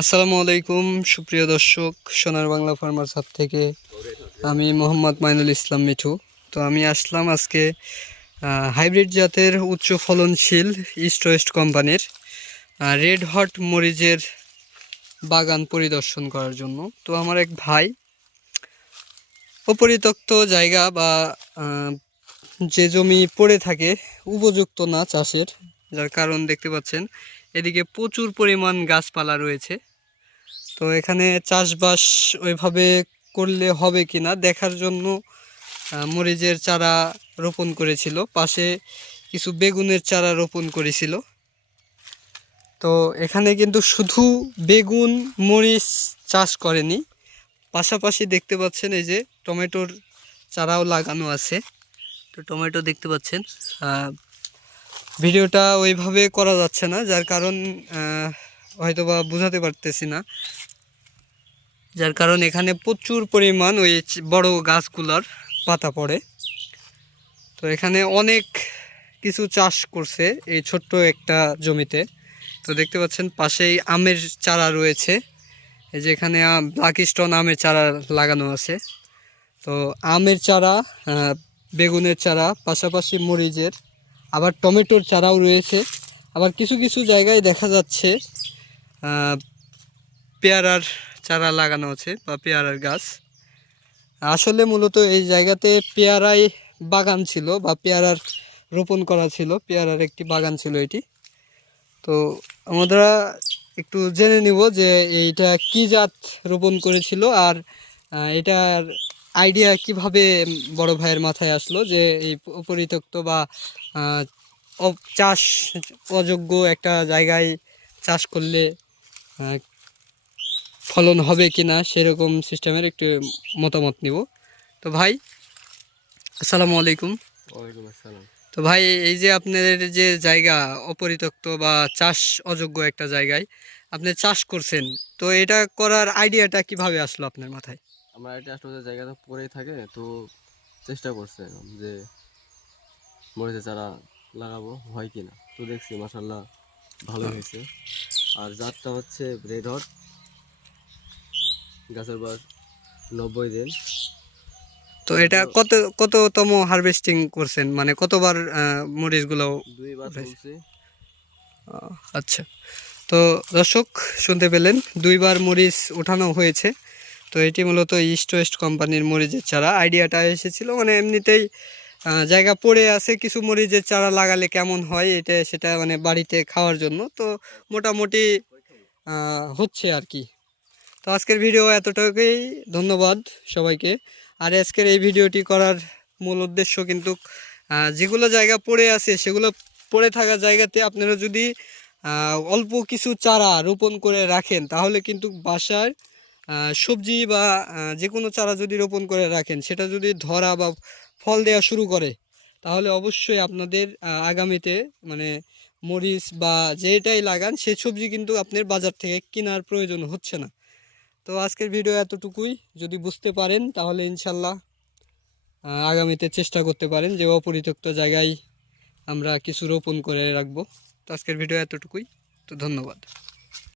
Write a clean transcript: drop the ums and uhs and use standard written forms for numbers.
আসসালামু আলাইকুম সুপ্রিয় দর্শক, সোনার বাংলা ফার্মার সাথ থেকে আমি মোহাম্মদ মাইনুল ইসলাম মিঠু। তো আমি আসলাম আজকে হাইব্রিড জাতের উচ্চ ফলনশীল ইস্ট ওয়েস্ট কোম্পানির রেড হট মরিচের বাগান পরিদর্শন করার জন্য। তো আমার এক ভাই অপরিত্যক্ত জায়গা বা যে জমি পড়ে থাকে উপযুক্ত না চাষের, যার কারণ দেখতে পাচ্ছেন এদিকে প্রচুর পরিমাণ গাছপালা রয়েছে। তো এখানে চাষবাস ওইভাবে করলে হবে কিনা দেখার জন্য মরিচের চারা রোপণ করেছিল, পাশে কিছু বেগুনের চারা রোপণ করেছিল। তো এখানে কিন্তু শুধু বেগুন মরিচ চাষ করেনি, পাশাপাশি দেখতে পাচ্ছেন এই যে টমেটোর চারাও লাগানো আছে। তো টমেটো দেখতে পাচ্ছেন, ভিডিওটা ওইভাবে করা যাচ্ছে না, যার কারণ হয়তোবা বোঝাতে পারতেছি না, যার কারণ এখানে প্রচুর পরিমাণ ওই বড় গাছগুলোর পাতা পড়ে। তো এখানে অনেক কিছু চাষ করছে এই ছোট্ট একটা জমিতে। তো দেখতে পাচ্ছেন পাশেই আমের চারা রয়েছে, এই যে এখানে ব্ল্যাক স্টোন আমের চারা লাগানো আছে। তো আমের চারা, বেগুনের চারা, পাশাপাশি মরিচের, আবার টমেটোর চারাও রয়েছে। আবার কিছু কিছু জায়গায় দেখা যাচ্ছে পেয়ারার চারা লাগানো আছে বা পেয়ারার গাছ। আসলে মূলত এই জায়গাতে পেয়ারাই বাগান ছিল বা পেয়ারার রোপণ করা ছিল, পেয়ারার একটি বাগান ছিল এটি। তো আমরা একটু জেনে নিব যে এইটা কি জাত রোপণ করেছিল আর এটার আইডিয়া কিভাবে বড় ভাইয়ের মাথায় আসলো যে এই অপরিত্যক্ত বা চাষ অযোগ্য একটা জায়গায় চাষ করলে ফলন হবে কিনা সেরকম সিস্টেমের একটু মতামত নিব। তো ভাই আসসালামু আলাইকুম। ওয়ালাইকুম আসসালাম। তো ভাই এই যে আপনাদের যে জায়গা অপরিত্যক্ত বা চাষ অযোগ্য একটা জায়গায় আপনি চাষ করছেন, তো এটা করার আইডিয়াটা কিভাবে আসলো আপনার মাথায়? আমার এটা আসলে জায়গাটা পড়েই থাকে, তো চেষ্টা করছে যে মরিচের চারা লাগাবো হয় কিনা। তো দেখছি মাশাল্লাহ ভালো হয়েছে। আর জাতটা হচ্ছে রেড হট, গাছের বয়স 90 দিন। তো এটা কততম হারভেস্টিং করছেন, মানে কতবার মরিচগুলো? 2বার তুলছি। আচ্ছা, তো দর্শক শুনতে পেলেন 2বার মরিচ উঠানো হয়েছে। তো এটি মূলত ইস্ট ওয়েস্ট কোম্পানির মরিচের চারা। আইডিয়াটা এসেছিল মানে এমনিতেই জায়গা পড়ে আছে, কিছু মরিচের চারা লাগালে কেমন হয় এটা সেটা মানে বাড়িতে খাওয়ার জন্য। তো মোটামুটি হচ্ছে আর কি। তো আজকের ভিডিও এতটুকুই, ধন্যবাদ সবাইকে। আর আজকের এই ভিডিওটি করার মূল উদ্দেশ্য কিন্তু যেগুলো জায়গা পড়ে আছে সেগুলো পড়ে থাকা জায়গাতে আপনারা যদি অল্প কিছু চারা রোপণ করে রাখেন, তাহলে কিন্তু বাসার সবজি বা যে কোনো চারা যদি রোপণ করে রাখেন, সেটা যদি ধরা বা ফল দেওয়া শুরু করে, তাহলে অবশ্যই আপনাদের আগামীতে মানে মরিচ বা যেটাই লাগান সেই সবজি কিন্তু আপনার বাজার থেকে কেনার প্রয়োজন হচ্ছে না। তো আজকের ভিডিও এতটুকুই, যদি বুঝতে পারেন তাহলে ইনশাল্লাহ আগামীতে চেষ্টা করতে পারেন যে অপরিত্যক্ত জায়গায় আমরা কিছু রোপণ করে রাখবো। তো আজকের ভিডিও এতটুকুই, তো ধন্যবাদ।